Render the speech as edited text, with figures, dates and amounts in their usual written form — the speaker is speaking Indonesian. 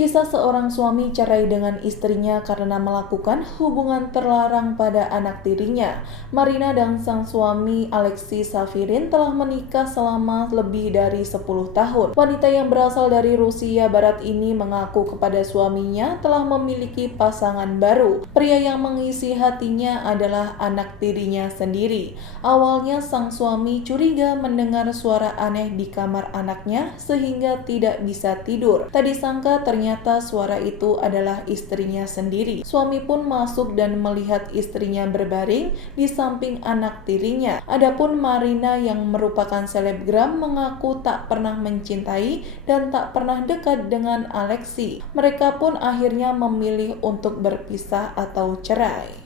Kisah seorang suami cerai dengan istrinya karena melakukan hubungan terlarang pada anak tirinya. Marina dan sang suami Alexei Safirin telah menikah selama lebih dari 10 tahun. Wanita yang berasal dari Rusia Barat ini mengaku kepada suaminya telah memiliki pasangan baru. Pria yang mengisi hatinya adalah anak tirinya sendiri. Awalnya sang suami curiga mendengar suara aneh di kamar anaknya sehingga tidak bisa tidur. Tak disangka ternyata suara itu adalah istrinya sendiri. Suami pun masuk dan melihat istrinya berbaring di samping anak tirinya. Adapun Marina yang merupakan selebgram mengaku tak pernah mencintai dan tak pernah dekat dengan Alexei. Mereka pun akhirnya memilih untuk berpisah atau cerai.